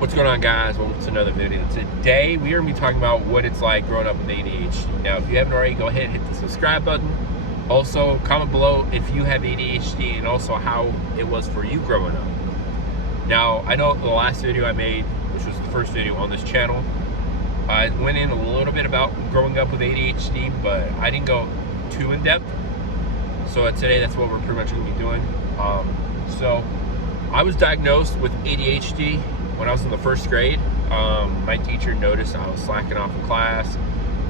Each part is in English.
What's going on, guys? Welcome to another video. Today we are going to be talking about what it's like growing up with ADHD. Now, if you haven't already, go ahead and hit the subscribe button. Also, comment below if you have ADHD and also how it was for you growing up. Now, I know the last video I made, which was the first video on this channel, I went in a little bit about growing up with ADHD, but I didn't go too in depth. So today, that's what we're pretty much going to be doing. So I was diagnosed with ADHD when I was in the first grade. My teacher noticed I was slacking off in class.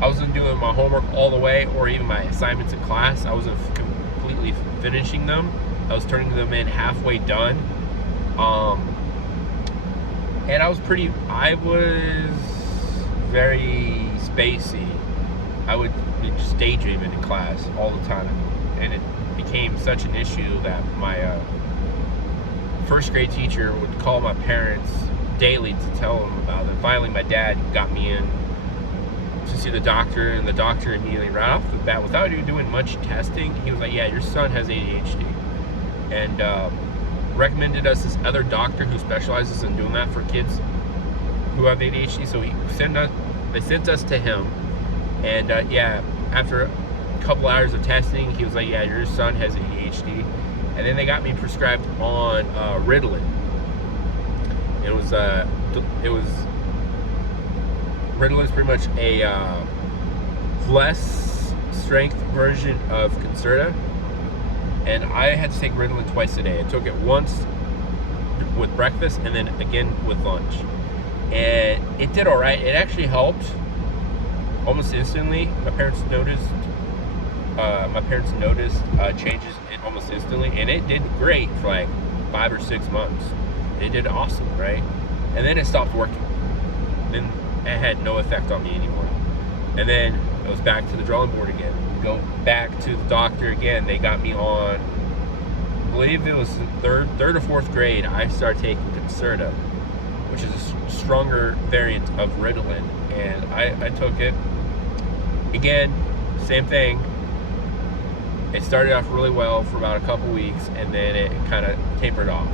I wasn't doing my homework all the way or even my assignments in class. I wasn't completely finishing them. I was turning them in halfway done. And I was very spacey. I would just daydreaming in class all the time. And it became such an issue that my first grade teacher would call my parents daily to tell them about it. Finally, my dad got me in to see the doctor, and the doctor immediately, right off the bat, without even doing much testing, he was like, "Yeah, your son has ADHD," and recommended us this other doctor who specializes in doing that for kids who have ADHD. So they sent us to him, and yeah, after a couple hours of testing, he was like, "Yeah, your son has ADHD," and then they got me prescribed on Ritalin. Ritalin is pretty much a less strength version of Concerta, and I had to take Ritalin twice a day. I took it once with breakfast and then again with lunch, and it did all right. It actually helped almost instantly. My parents noticed changes almost instantly, and it did great for like 5 or 6 months. It did awesome, right? And then it stopped working. Then it had no effect on me anymore. And then it was back to the drawing board again. Go back to the doctor again. They got me on, I believe it was third or fourth grade, I started taking Concerta, which is a stronger variant of Ritalin. And I took it. Again, same thing. It started off really well for about a couple weeks, and then it kind of tapered off.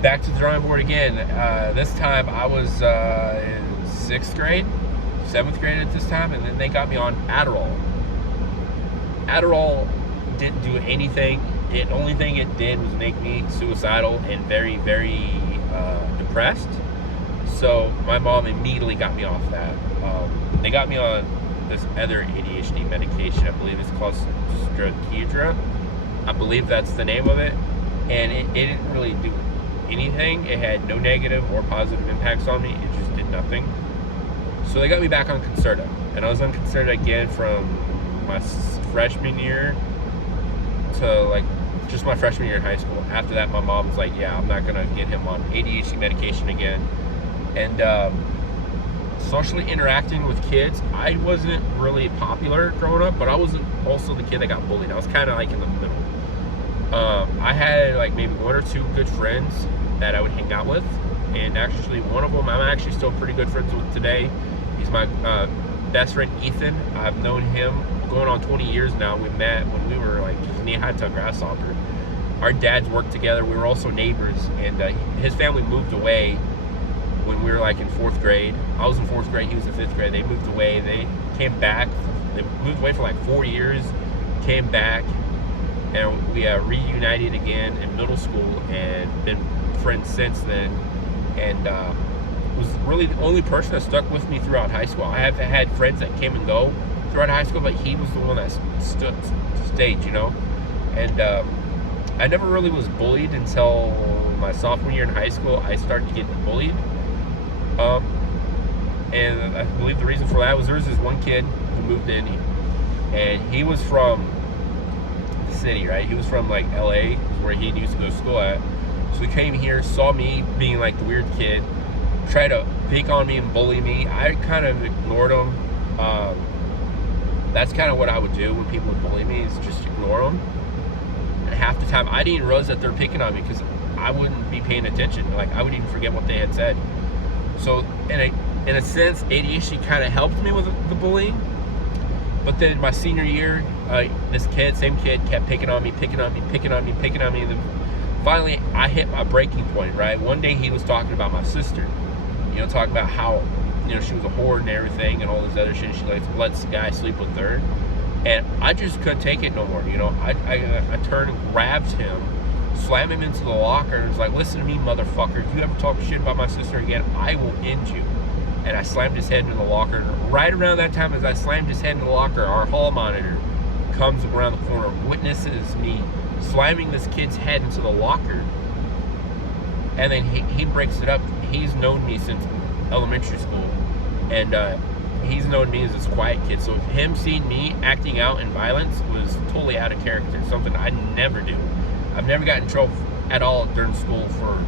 Back to the drawing board again. This time I was in 7th grade at this time, and then they got me on Adderall. Adderall didn't do anything. The only thing it did was make me suicidal and very, very depressed. So my mom immediately got me off that. They got me on this other ADHD medication. I believe it's called Strategia. I believe that's the name of it. And it didn't really do anything. It had no negative or positive impacts on me. It just did nothing. So they got me back on Concerta. And I was on Concerta again from my freshman year to like just my freshman year in high school. After that, my mom was like, "Yeah, I'm not gonna get him on ADHD medication again." And socially interacting with kids, I wasn't really popular growing up, but I wasn't also the kid that got bullied. I was kind of like in the middle. I had like maybe 1 or 2 good friends that I would hang out with, and actually one of them I'm actually still pretty good friends with today. He's my best friend, Ethan. I've known him going on 20 years now. We met when we were like just knee-high to grasshopper. Our dads worked together. We were also neighbors, and his family moved away when we were like in 4th grade. I was in 4th grade, he was in 5th grade. They moved away. They came back. They moved away for like 4 years, came back, and we reunited again in middle school and been friends since then. And was really the only person that stuck with me throughout high school. I have had friends that came and go throughout high school, but he was the one that stayed, you know. And I never really was bullied until my sophomore year in high school. I started to get bullied. And I believe the reason for that was there was this one kid who moved in, and he was from the city, right? He was from like LA, where he used to go to school at. So he came here, saw me being like the weird kid, tried to pick on me and bully me. I kind of ignored him. That's kind of what I would do when people would bully me, is just ignore them. And half the time I didn't even realize that they're picking on me because I wouldn't be paying attention. Like I would even forget what they had said. So in a sense, ADHD kind of helped me with the bullying. But then my senior year, this same kid kept picking on me. finally, I hit my breaking point, right? One day he was talking about my sister, talking about how, she was a whore and everything and all this other shit. She lets the guy sleep with her. And I just couldn't take it no more, I turned and grabbed him, slammed him into the locker, and was like, listen to me, motherfucker. If you ever talk shit about my sister again, I will end you. And I slammed his head into the locker. And right around that time, as I slammed his head into the locker, our hall monitor comes around the corner, witnesses me slamming this kid's head into the locker. And then he breaks it up. He's known me since elementary school. And he's known me as this quiet kid. So him seeing me acting out in violence was totally out of character. Something I never do. I've never gotten in trouble at all during school for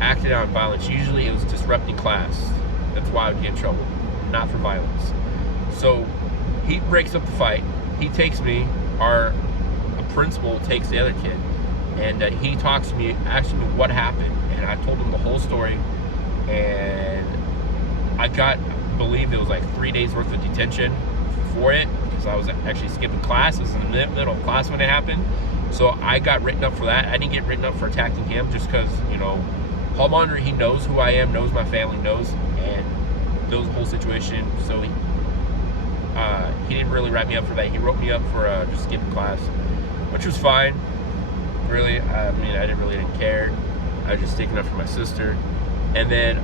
acting out in violence. Usually it was disrupting class. That's why I would get in trouble, not for violence. So he breaks up the fight. He takes me. A principal takes the other kid. And he talks to me, asks me what happened. And I told him the whole story. And I believe it was like 3 days worth of detention for it, because I was actually skipping class. It was in the middle of class when it happened. So I got written up for that. I didn't get written up for attacking him just because, hall monitor, he knows who I am, knows my family, knows the whole situation. So he didn't really write me up for that. He wrote me up for just skipping class, which was fine. Really, I didn't care. I was just sticking up for my sister. And then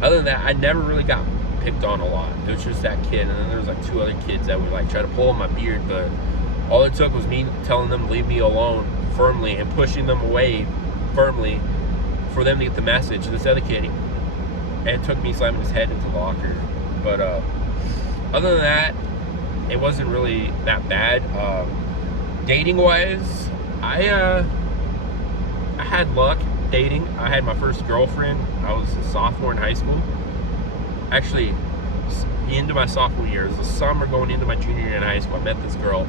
other than that, I never really got picked on a lot. It was just that kid, and then there was like 2 other kids that would like try to pull on my beard, but all it took was me telling them to leave me alone firmly and pushing them away firmly for them to get the message. This other kid, and it took me slamming his head into the locker. But other than that, it wasn't really that bad. Dating wise, I had luck dating. I had my first girlfriend. I was a sophomore in high school. Actually, the end of my sophomore year, it was the summer going into my junior year in high school. I met this girl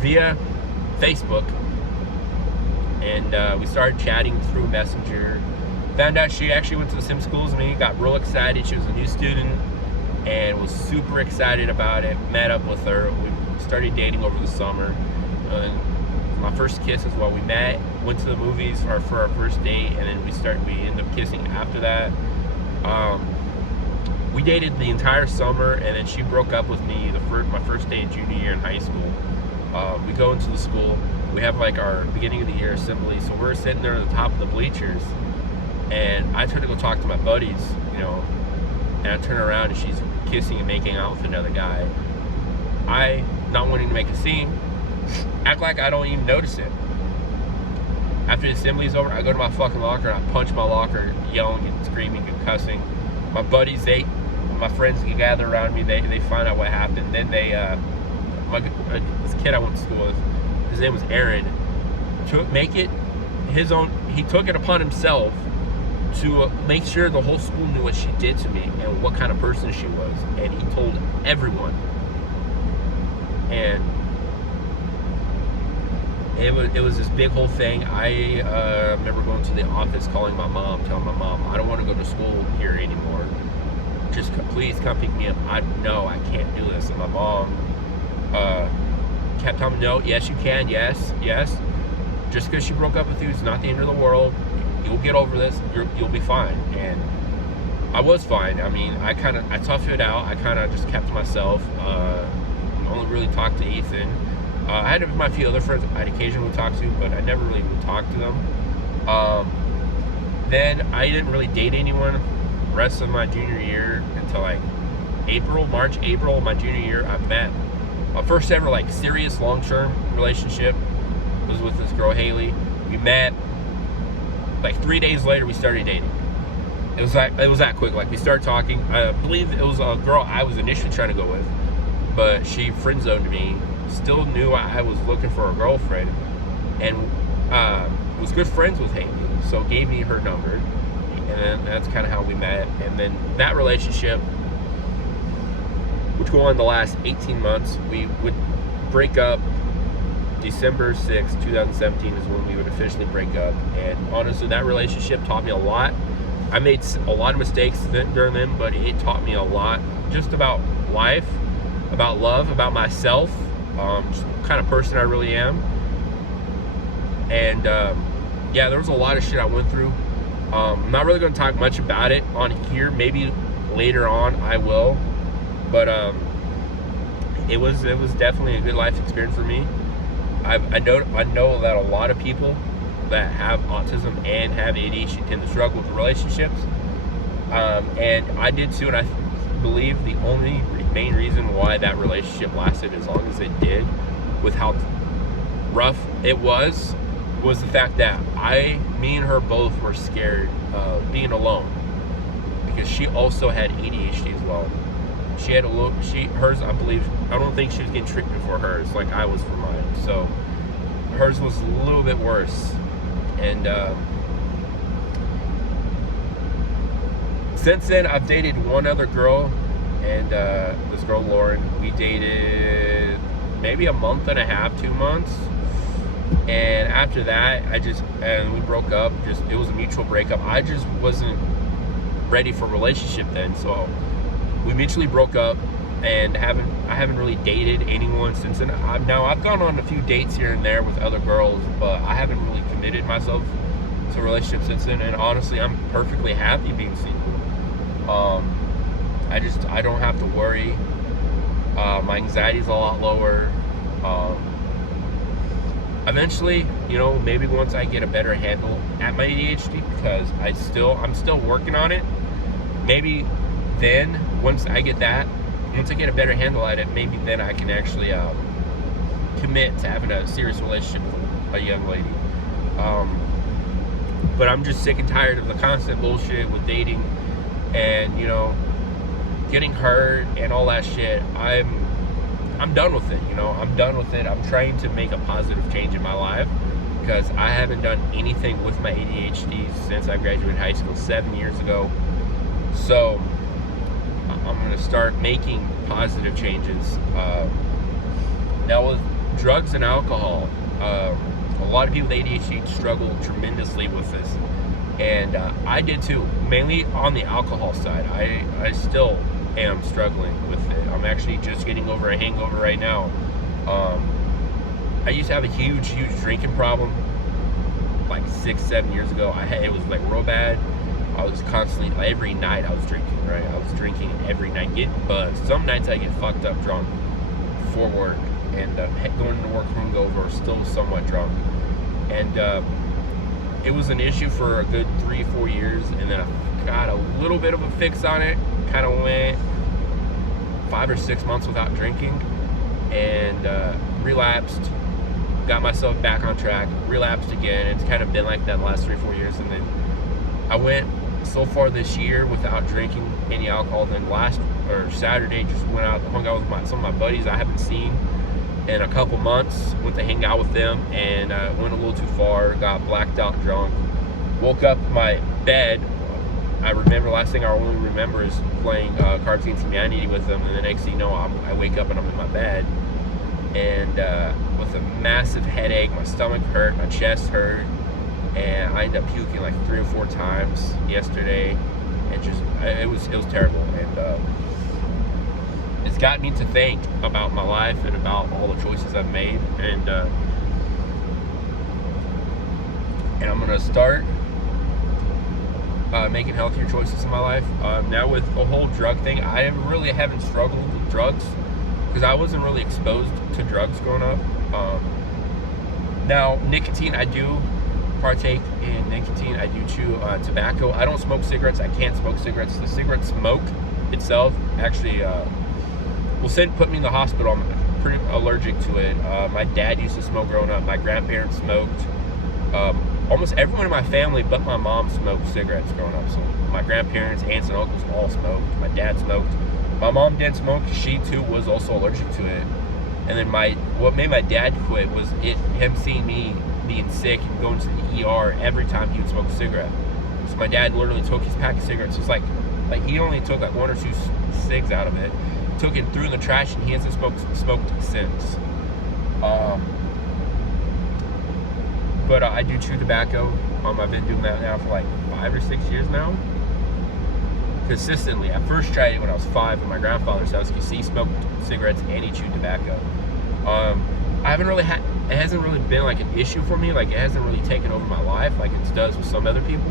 via Facebook, and we started chatting through Messenger. Found out she actually went to the same school as me. Got real excited. She was a new student and was super excited about it. Met up with her. We started dating over the summer. My first kiss is while we met, went to the movies for our first date, and then we ended up kissing after that. We dated the entire summer, and then she broke up with me my first day of junior year in high school. We go into the school. We have like our beginning of the year assembly, so we're sitting there at the top of the bleachers, and I turn to go talk to my buddies, and I turn around and she's kissing and making out with another guy. I, not wanting to make a scene, act like I don't even notice it. After the assembly is over, I go to my fucking locker and I punch my locker, yelling and screaming and cussing. My buddies, my friends gather around me, they find out what happened. Then this kid I went to school with, his name was Aaron, to make it his own, he took it upon himself to make sure the whole school knew what she did to me and what kind of person she was. And he told everyone. And it was this big whole thing. I remember going to the office, calling my mom, telling my mom, I don't want to go to school here anymore. Just please come pick me up. I can't do this. And my mom kept telling me, no, yes, you can, yes. Just because she broke up with you is not the end of the world. You'll get over this. You'll be fine. And I was fine. I mean, I toughed it out. I kind of just kept to myself. Only really talked to Ethan. I had my few other friends I'd occasionally talk to, but I never really would talk to them. Then I didn't really date anyone the rest of my junior year until like March, April of my junior year. I met my first ever like serious long-term relationship was with this girl, Haley. We met like 3 days later. We started dating. It was that quick. Like we started talking. I believe it was a girl I was initially trying to go with, but she friend zoned me. Still knew I was looking for a girlfriend, and was good friends with Haley, so gave me her number, and then that's kind of how we met. And then that relationship, which go on the last 18 months, we would break up. December 6th, 2017 is when we would officially break up. And honestly, that relationship taught me a lot. I made a lot of mistakes during them, but it taught me a lot just about life, about love, about myself, just what kind of person I really am. And yeah, there was a lot of shit I went through. I'm not really going to talk much about it on here. Maybe later on I will. But it was definitely a good life experience for me. I know that a lot of people that have autism and have ADHD tend to struggle with relationships, and I did too. And I believe the only main reason why that relationship lasted as long as it did, with how rough it was the fact that me and her both were scared of being alone, because she also had ADHD as well. She had hers, I believe, I don't think she was getting treatment for hers like I was for mine. So hers was a little bit worse. And since then, I've dated one other girl, and this girl, Lauren, we dated maybe a month and a half, 2 months. And after that, and we broke up. It was a mutual breakup. I just wasn't ready for a relationship then. So we mutually broke up, and I haven't really dated anyone since then. I've gone on a few dates here and there with other girls, but I haven't really committed myself to a relationship since then. And honestly, I'm perfectly happy being single. I don't have to worry. My anxiety's a lot lower. Eventually, maybe once I get a better handle at my ADHD, because I'm still working on it. Maybe then, once I get a better handle at it, maybe then I can actually commit to having a serious relationship with a young lady. But I'm just sick and tired of the constant bullshit with dating and, getting hurt and all that shit. I'm done with it, I'm done with it. I'm trying to make a positive change in my life, because I haven't done anything with my ADHD since I graduated high school 7 years ago. So I'm going to start making positive changes. Now with drugs and alcohol, a lot of people with ADHD struggle tremendously with this, and I did too, mainly on the alcohol side. I still am struggling with it. I'm actually just getting over a hangover right now. I used to have a huge drinking problem like 6-7 years ago. It was like real bad. I was constantly, every night I was drinking, right? I was drinking every night, getting buzzed. Some nights I get fucked up drunk before work, and going to work hungover, still somewhat drunk. And it was an issue for a good 3-4 years, and then I got a little bit of a fix on it. Kind of went 5 or 6 months without drinking, and relapsed, got myself back on track, relapsed again. It's kind of been like that the last 3-4 years, and then I went so far this year without drinking any alcohol. Then Saturday, just went out, hung out with some of my buddies I haven't seen in a couple months. Went to hang out with them, and went a little too far, got blacked out drunk, woke up in my bed. I remember, last thing I only remember is playing Cards Against Humanity with them, and the next thing you know, I wake up and I'm in my bed, and with a massive headache, my stomach hurt, my chest hurt, and I ended up puking like 3 or 4 times yesterday, and it was terrible. And it's got me to think about my life and about all the choices I've made, and I'm gonna start making healthier choices in my life. Now with the whole drug thing, I really haven't struggled with drugs, because I wasn't really exposed to drugs growing up. Now nicotine, I do partake in nicotine. I do chew tobacco. I don't smoke cigarettes. I can't smoke cigarettes. The cigarette smoke itself actually put me in the hospital. I'm pretty allergic to it. My dad used to smoke growing up. My grandparents smoked. Almost everyone in my family but my mom smoked cigarettes growing up. So my grandparents, aunts, and uncles all smoked. My dad smoked. My mom didn't smoke. She too was also allergic to it. And then what made my dad quit was him seeing me being sick and going to the ER every time he would smoke a cigarette. So my dad literally took his pack of cigarettes. It's like he only took like 1 or 2 cigs out of it, took it, threw it in the trash, and he hasn't smoked since. But I do chew tobacco. I've been doing that now for like 5 or 6 years now, consistently. I first tried it when I was 5 at my grandfather's house, because he smoked cigarettes and he chewed tobacco. I haven't really had, it hasn't really been like an issue for me. Like, it hasn't really taken over my life like it does with some other people.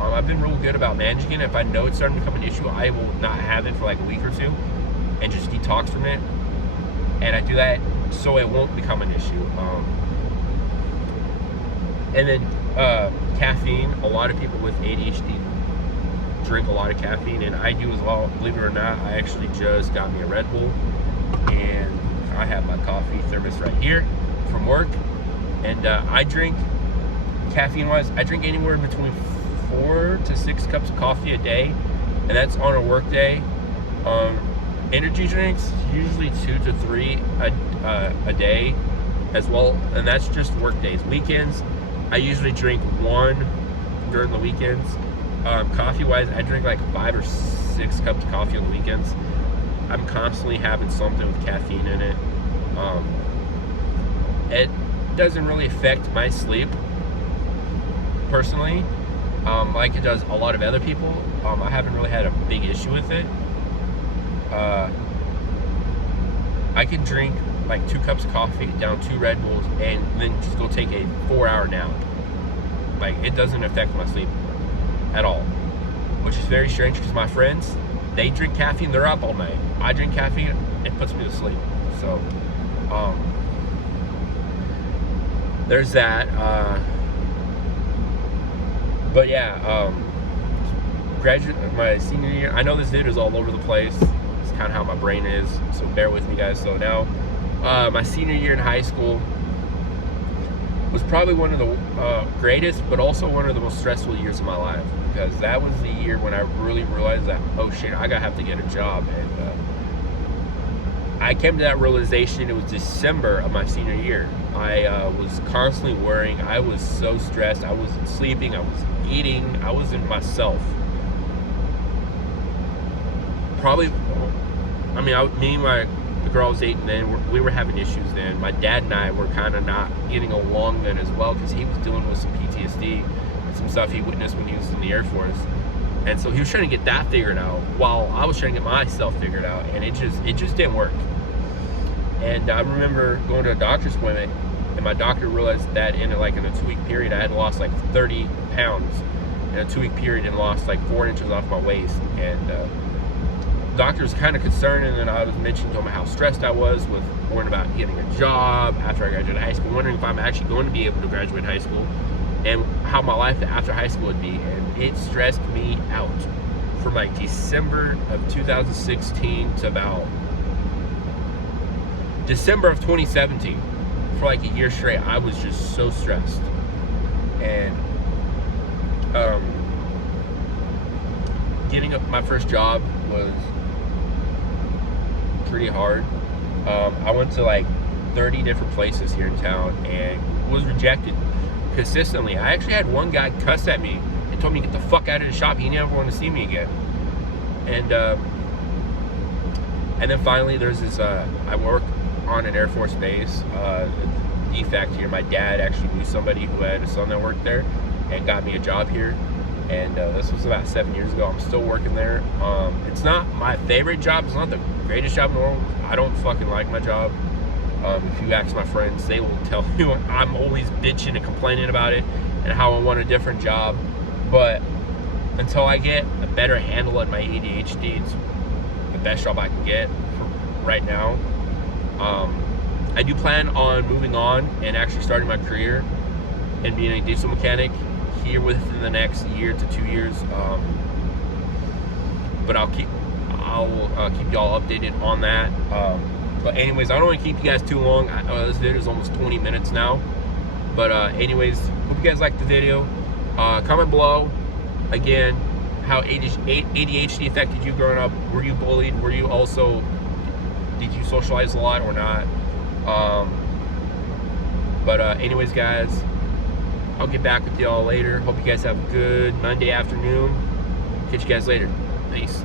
I've been real good about managing it. If I know it's starting to become an issue, I will not have it for like a week or two and just detox from it. And I do that so it won't become an issue. And then caffeine. A lot of people with ADHD drink a lot of caffeine, and I do as well. Believe it or not, I actually just got me a Red Bull, and I have my coffee thermos right here from work. And I drink, caffeine-wise, I drink anywhere between 4 to 6 cups of coffee a day, and that's on a work day. Energy drinks, usually 2 to 3 a day as well, and that's just work days. Weekends, I usually drink 1 during the weekends. Coffee-wise, I drink like 5 or 6 cups of coffee on the weekends. I'm constantly having something with caffeine in it. It doesn't really affect my sleep personally, like it does a lot of other people. I haven't really had a big issue with it. I can drink like 2 cups of coffee, down 2 Red Bulls, and then just go take a 4-hour nap. Like, it doesn't affect my sleep at all, which is very strange because my friends, they drink caffeine, they're up all night. I drink caffeine, it puts me to sleep. So there's that. But yeah, my senior year, I know this video is all over the place. It's kind of how my brain is, so bear with me, guys. So now, my senior year in high school was probably one of the greatest, but also one of the most stressful years of my life, because that was the year when I really realized that, oh shit, I gotta have to get a job. And I came to that realization. It was December of my senior year. I was constantly worrying. I was so stressed. I wasn't sleeping. I was eating. I wasn't myself. Probably, I mean, me and the girl I was dating then, we were having issues then. My dad and I were kind of not getting along then as well, because he was dealing with some PTSD and some stuff he witnessed when he was in the Air Force. And so he was trying to get that figured out while I was trying to get myself figured out, and it just didn't work. And I remember going to a doctor's appointment, and my doctor realized that in a 2-week period, I had lost like 30 pounds in a 2-week period and lost like 4 inches off my waist. And the doctor was kind of concerned, and then I was mentioning to him how stressed I was with worrying about getting a job after I graduated high school, wondering if I'm actually going to be able to graduate high school, and how my life after high school would be. And it stressed me out from like December of 2016 to about December of 2017. For like a year straight, I was just so stressed. And getting up my first job was pretty hard. I went to like 30 different places here in town and was rejected consistently. I actually had one guy cuss at me and told me to get the fuck out of the shop. He never wanted to see me again. And then finally, there's this. I work on an Air Force base. Defect here. My dad actually knew somebody who had a son that worked there, and got me a job here. And this was about 7 years ago. I'm still working there. It's not my favorite job. It's not the greatest job in the world. I don't fucking like my job. If you ask my friends, they will tell you I'm always bitching and complaining about it and how I want a different job. But until I get a better handle on my ADHD, it's the best job I can get for right now. I do plan on moving on and actually starting my career and being a diesel mechanic here within the next year to 2 years. But I'll keep y'all updated on that. But anyways, I don't want to keep you guys too long. This video is almost 20 minutes now. But anyways, hope you guys liked the video. Comment below again how ADHD affected you growing up. Were you bullied? Were you also, did you socialize a lot or not? But anyways, guys, I'll get back with y'all later. Hope you guys have a good Monday afternoon. Catch you guys later. Peace.